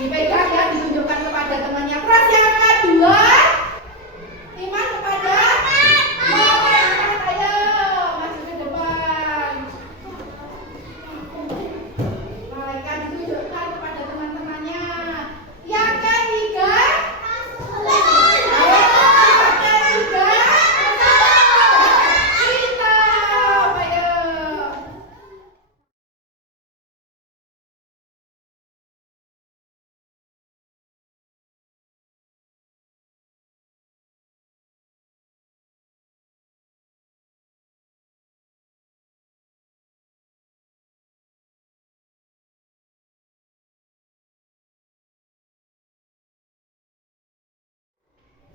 Dipegang ya, ditunjukkan kepada temannya. Terus yang kedua, iman kepada malaikat. Ayo maju ke depan. Malaikat ditunjukkan kepada teman-temannya. Yang ketiga,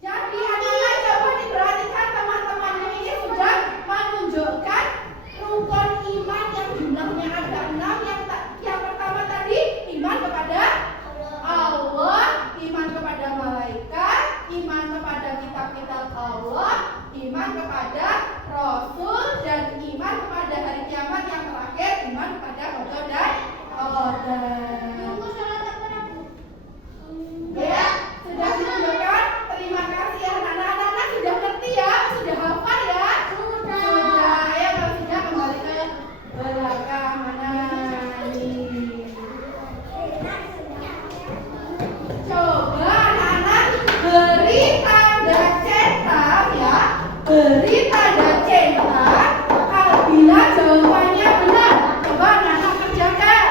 jadi anak-anak coba diperhatikan, teman-temannya ini sudah menunjukkan rukun iman yang jumlahnya ada 6. Yang pertama tadi iman kepada Allah, iman kepada malaikat, iman kepada kitab-kitab Allah, iman kepada Rasul, dan iman kepada hari kiamat. Yang terakhir iman kepada qada dan qadar. Ya, sudah ditunjukkan. Terima kasih ya anak-anak. Anak-anak sudah ngerti ya? Sudah hafal ya? Sudah. Ayo kalau sudah kembali ke belakang. Mana nih? Coba anak-anak beri tanda cetak ya. Beri tanda cetak apabila jawabannya benar. Coba anak-anak kerjakan.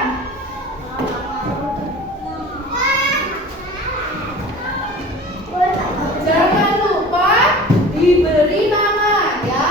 Jangan lupa diberi nama ya.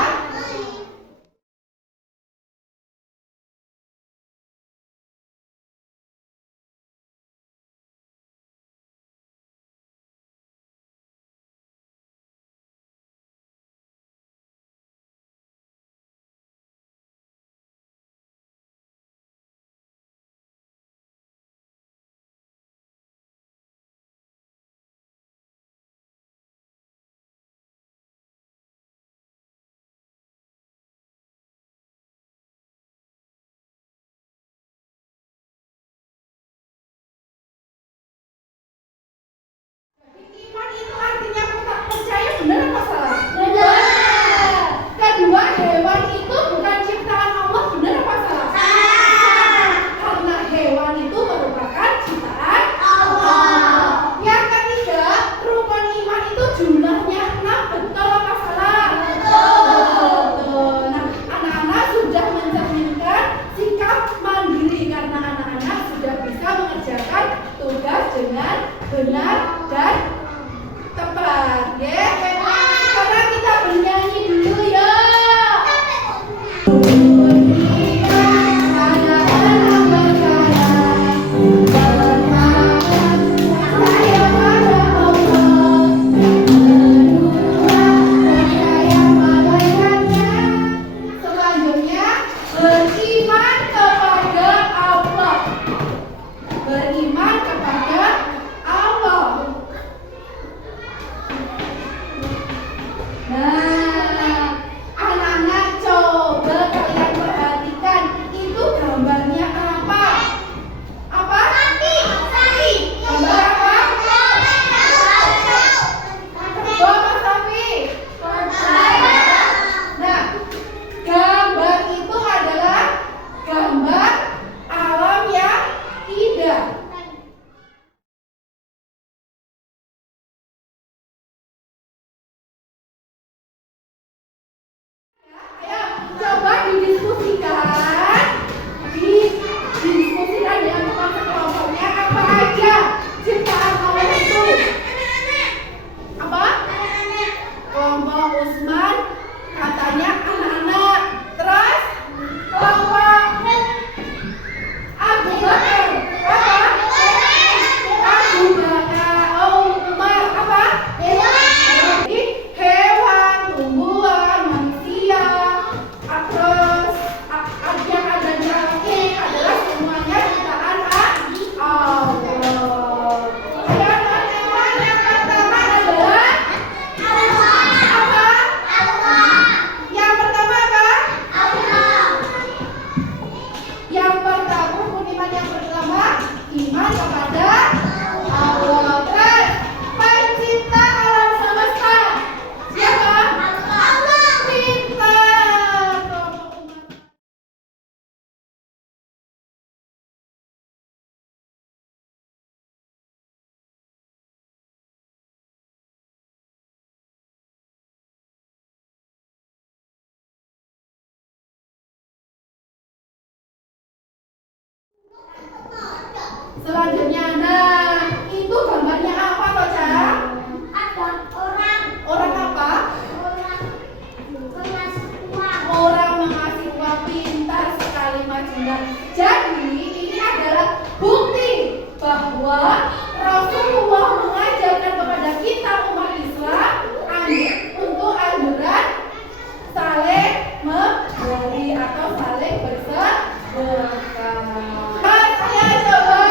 Iman itu artinya percaya, benar apa salah? Benar. Kedua, hewan itu bukan ciptaan Allah, benar apa salah? Salah. Karena hewan itu merupakan ciptaan Allah. Yang ketiga, rukun iman itu jumlahnya 6, betul apa salah? Betul. Nah, anak-anak sudah mencerminkan sikap mandiri karena anak-anak sudah bisa mengerjakan tugas dengan benar dan tepat. Ya, sekarang kita bernyanyi dulu ya. Selanjutnya beriman kepada Allah. Beriman kepada Allah. Selanjutnya, nah itu gambarnya apa toh, Ca? Ada orang. Orang apa? Orang mengasih uang. Orang mengasih uang. Pintar sekali Majunda. Jadi ini adalah bukti bahwa Rasulullah mengajarkan kepada kita umat Islam untuk anjuran saling memberi atau saling bersedekah. Saya coba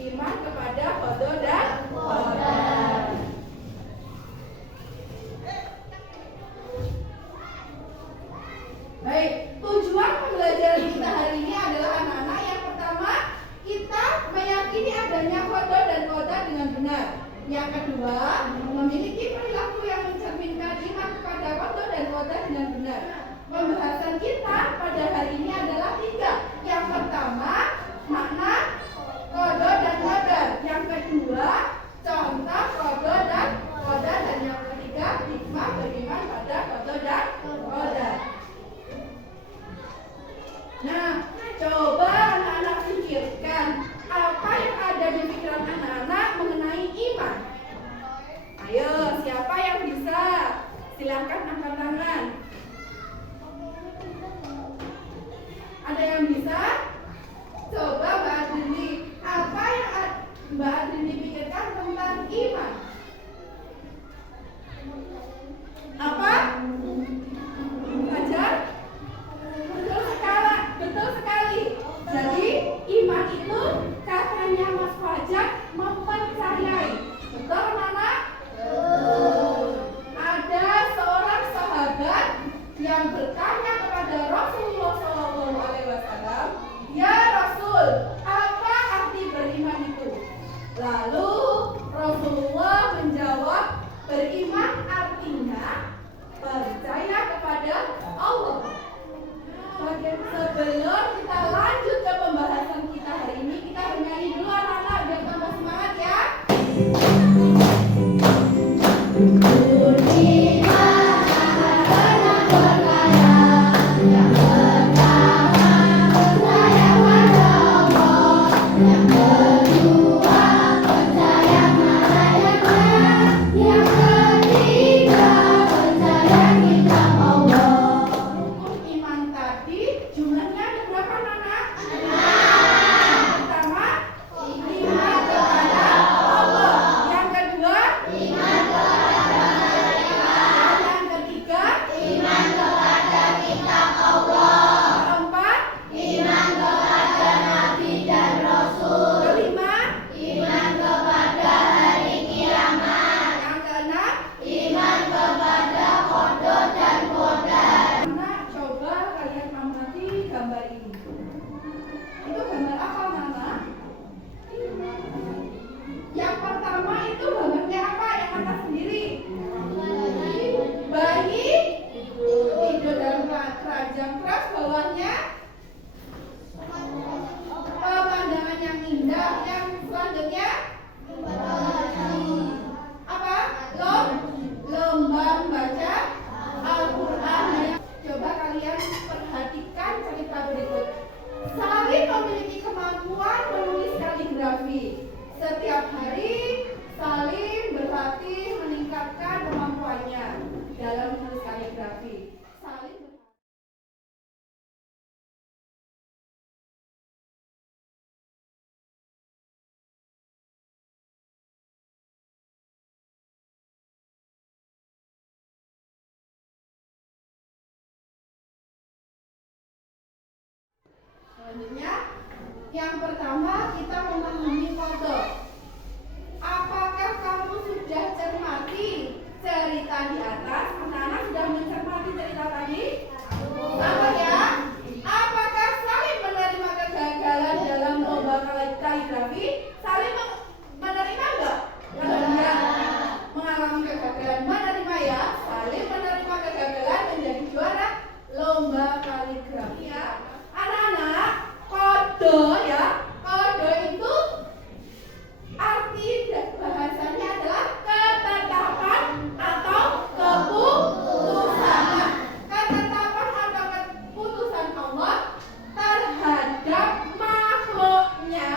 Iman kepada qada dan qadar. Baik, tujuan pembelajaran kita hari ini adalah anak-anak yang pertama, kita meyakini adanya qada dan qadar dengan benar. Yang kedua, memiliki perilaku yang mencerminkan iman kepada qada dan qadar dengan benar. Pembahasan kita pada hari ini adalah 3. Yang pertama, makna qada dan qadar. Yang kedua, contoh qada dan qadar. Dan yang ketiga, hikmah beriman pada qada dan qadar. Nah, coba anak-anak pikirkan apa yang ada di pikiran anak-anak mengenai iman. Ayo, siapa yang bisa? Silakan angkat tangan. Ada yang bisa? Coba Mbak Adrini, apa yang Mbak Adrini pikirkan tentang iman? Apa? Ajar? Betul sekali. Jadi iman itu katanya Mas Fajar mempercayai. Betul anak-anak? Ada seorang sahabat yang bertanya kepada Rasulullah SAW, "Ya Rasul, apa arti beriman itu?" Lalu Rasulullah menjawab, beriman artinya percaya kepada Allah. Sebelum kita lanjut ke pembahasan kita hari ini, kita bernyanyi dulu anak-anak biar tambah semangat ya. Setiap hari Salim berlatih meningkatkan kemampuannya dalam menulis kaligrafi. Selanjutnya, yang pertama kita memahami qada. Apakah kamu sudah cermati cerita di atas? Anak-anak sudah mencermati cerita tadi? Apa ya? Apakah Salim menerima kegagalan dalam lomba kaligrafi? Salim menerima enggak? Kalau dia mengalami kegagalan, menerima ya. Salim menerima kegagalan menjadi juara lomba kaligrafi ya. Anak-anak, qada ya. Qada itu arti bahasanya adalah ketetapan atau keputusan. Ketetapan atau keputusan Allah terhadap makhluknya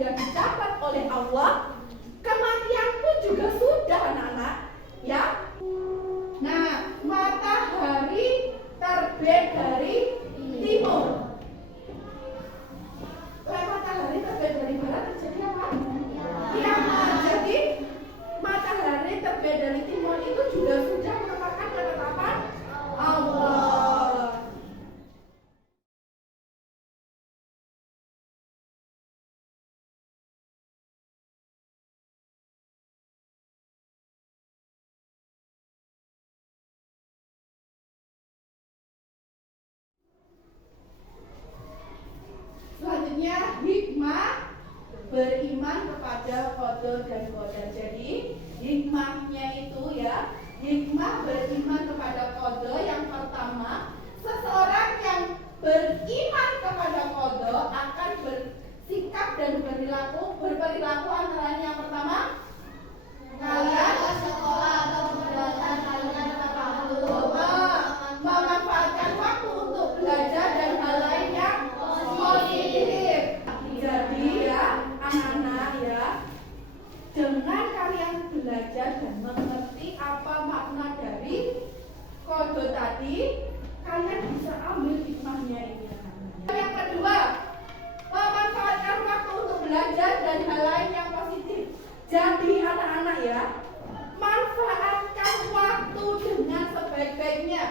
sudah dicatat oleh Allah, kematian pun juga sudah, anak-anak, ya. Nah, matahari terbit dari timur. Kalau matahari terbit dari barat terjadi apa? Kiamat. Jadi matahari terbit dari timur itu juga sudah merupakan ketetapan Allah. Selanjutnya hikmah beriman kepada qada dan qadar. Jadi hikmahnya itu ya, hikmah beriman kepada qada yang pertama, seseorang yang beriman kepada qada akan bersikap dan berperilaku antara lain yang pertama, kalian sekolah atau kegiatan kalian memanfaatkan waktu untuk belajar dan hal lain yang positif. Jadi ya anak-anak ya, dengan kalian belajar dan mengerti apa makna dari qada tadi, kalian bisa ambil hikmahnya ini. Yang kedua, memanfaatkan waktu untuk belajar dan hal lain yang positif. Jadi anak-anak ya, manfaatkan waktu dengan sebaik-baiknya,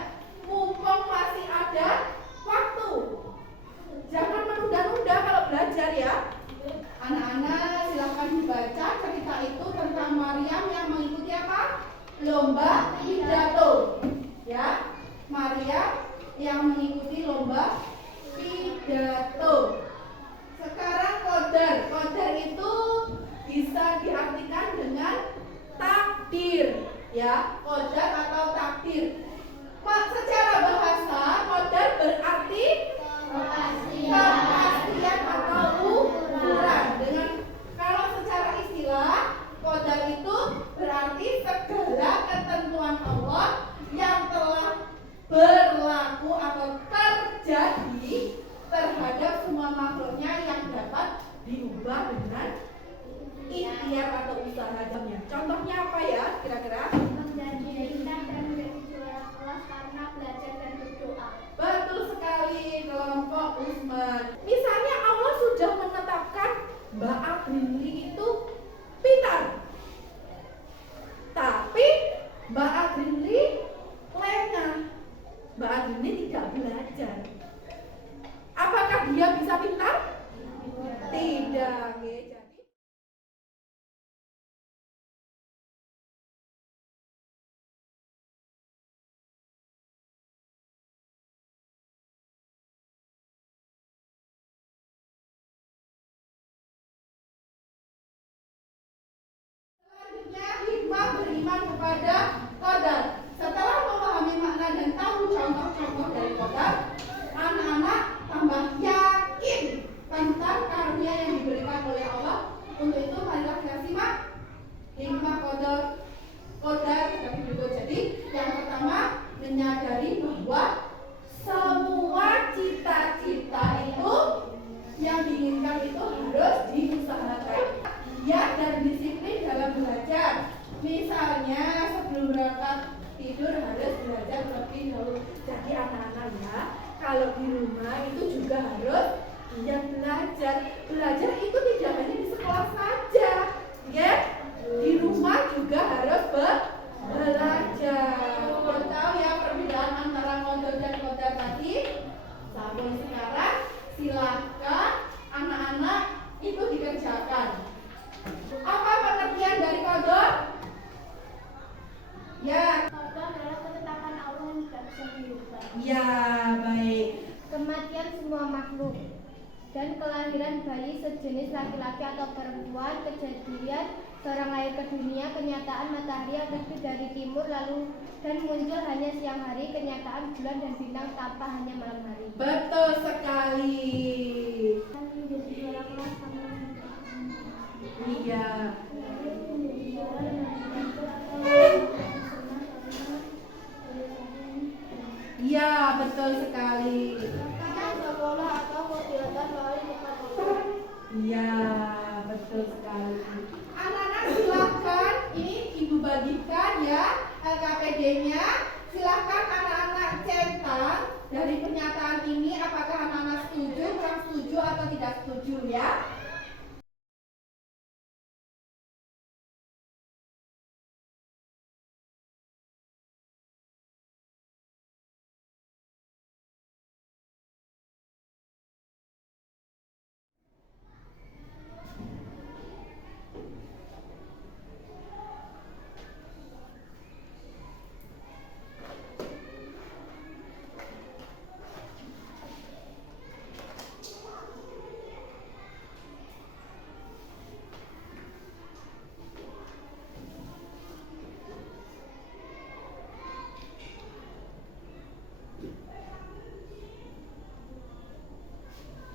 mumpung masih ada waktu. Jangan menunda-nunda kalau belajar ya. Anak-anak silakan dibaca cerita itu tentang Maryam yang mengikuti apa? Lomba pidato. Ya, Maryam yang mengikuti lomba pidato. Sekarang qadar. Qadar itu bisa diartikan dengan takdir, ya, qadar atau takdir. Secara bahasa, qadar berarti kepastian atau ukuran. Dengan kalau secara istilah, qadar itu berarti segala ketentuan Allah yang telah berlaku atau terjadi terhadap semua makhluknya yang dapat diubah dengan ikhtiar atau usahanya. Contohnya apa ya kira-kira? menjadi pintar dan menjadi juara kelas karena belajar dan berdoa. Betul sekali, kelompok Usman. Misalnya Allah sudah menetapkan Mbak Adrinli itu pintar, tapi Mbak Adrinli lengah. Mbak Adrinli tidak belajar. Apakah dia bisa pintar? Tidak. Jadi selanjutnya hikmah beriman kepada qadar. Setelah memahami makna dan tahu contoh-contoh dari qadar, anak-anak tambah yakin tentang karunia yang diberikan oleh Allah. Untuk itu marilah kita simak hikmah qadar sebagai berikut. Jadi yang pertama, menyadari bahwa semua cita-cita itu yang diinginkan itu harus diusahakan. Giat dan disiplin dalam belajar. Misalnya sebelum berangkat tidur harus belajar terlebih dahulu. Jadi anak-anak ya, kalau di rumah itu juga harus giat belajar. Belajar itu tidak hanya di sekolah saja, ya. Di rumah juga harus belajar. Belum tahu ya perbedaan antara qadar dan qadar tadi? Sampai sekarang silakan anak-anak itu dikerjakan. Apa pengertian dari qadar? Ya. Qadar adalah ketetapan Allah yang tidak bisa diubah. Ya, baik. Kematian semua makhluk dan kelahiran bayi sejenis laki-laki atau perempuan, kejadian seorang lahir ke dunia, kenyataan matahari yang terbit dari timur lalu dan muncul hanya siang hari, kenyataan bulan dan bintang tanpa hanya malam hari. Betul sekali. Menjadi juara kelas karena Iya. Iya, betul sekali. sekolah atau kegiatan lain dekat. Iya, Betul sekali. Anak-anak silahkan, ini ibu bagikan ya LKPD-nya. Silahkan anak-anak centang dari pernyataan ini apakah anak-anak setuju, kurang setuju atau tidak setuju ya.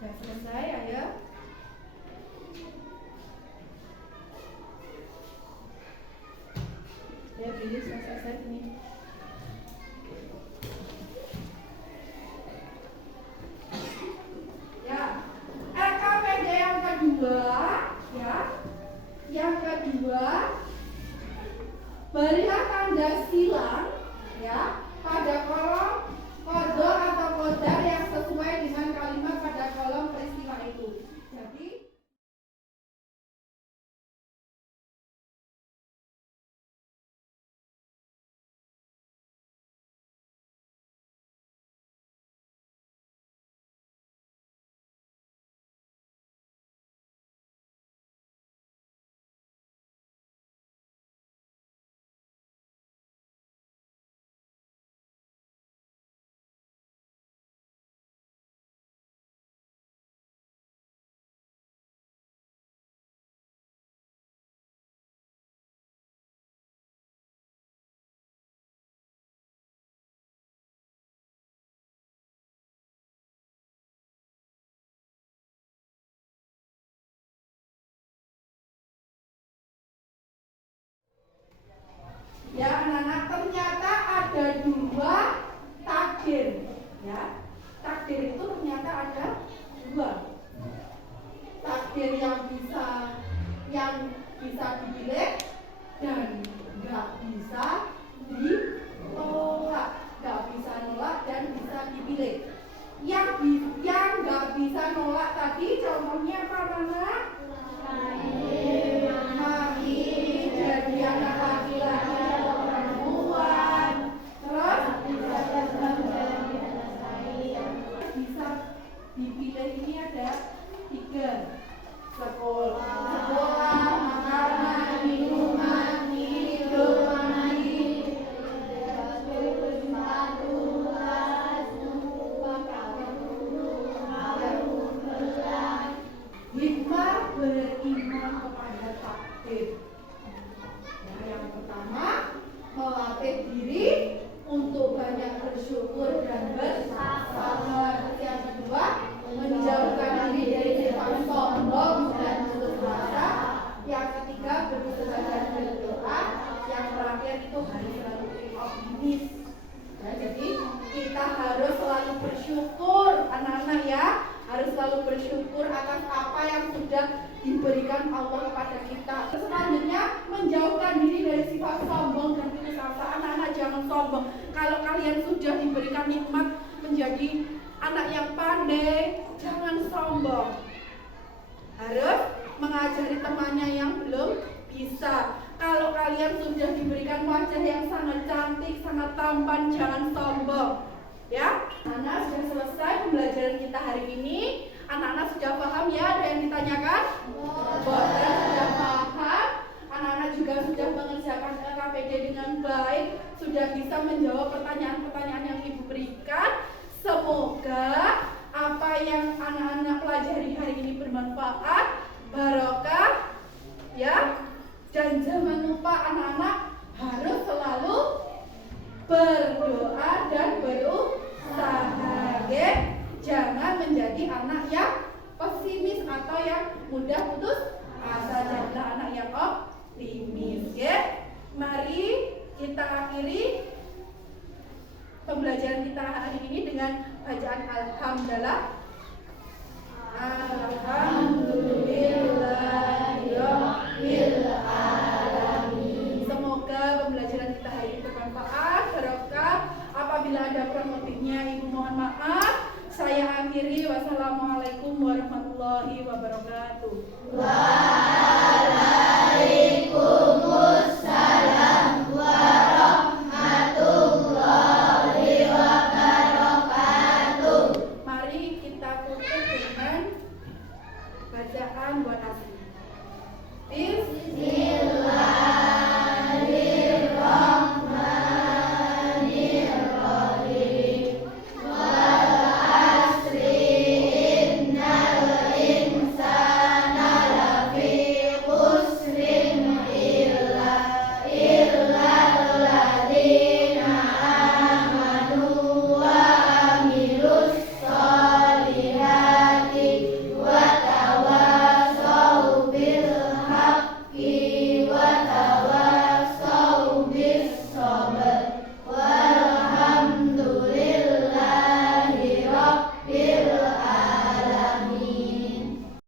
Sudah selesai, ayo. Ya, ini sudah selesai ini. Ya, LKPD yang kedua, ya. Yang kedua, berilah tanda silang, ya, pada kolom kode atau kodar yang sesuai dengan kalimat pada kolom peristiwa itu. Jadi ya anak-anak, ternyata ada dua takdir, ya. Takdir itu ternyata ada dua. Takdir yang bisa dipilih dan nggak bisa ditolak, nggak bisa nolak dan bisa dipilih. Yang nggak bisa nolak tadi contohnya apa anak? Mami jadi anak laki-laki atau perempuan. Terus bisa dipilih ini ada 3. Sekolah, makanan, minuman, hidup, mandi, hikmah beriman kepada takdir. Ya, yang pertama, melatih diri untuk banyak bersyukur dan bersabar. Yang kedua, menjauhkan diri dari sifat sombong dan putus asa. Yang ketiga, berusaha dan berdoa. Yang terakhir itu harus selalu optimis. Ya, jadi kita harus selalu bersyukur, anak-anak ya. Harus selalu bersyukur atas apa yang sudah diberikan Allah kepada kita. Selanjutnya, menjauhkan diri dari sifat sombong dan putus asa. Anak-anak jangan sombong. Kalau kalian sudah diberikan nikmat menjadi anak yang pandai, jangan sombong. Harus mengajari temannya yang belum bisa. Kalau kalian sudah diberikan wajah yang sangat cantik, sangat tampan, jangan sombong. Ya, anak sudah selesai pembelajaran kita hari ini. Anak-anak sudah paham ya? Ada yang ditanyakan? Boleh, sudah paham. Anak-anak juga sudah mengerjakan LKPD dengan baik, sudah bisa menjawab pertanyaan-pertanyaan yang Ibu berikan. Semoga apa yang anak-anak pelajari hari ini bermanfaat, barokah, ya. Dan jangan lupa anak-anak harus selalu berdoa dan berusaha, ya. Jangan menjadi anak yang pesimis atau yang mudah putus asa. Jadilah anak yang optimis, ya. Mari kita akhiri pembelajaran kita hari ini dengan bacaan alhamdulillah. Alhamdulillah. warahmatullahi wabarakatuh.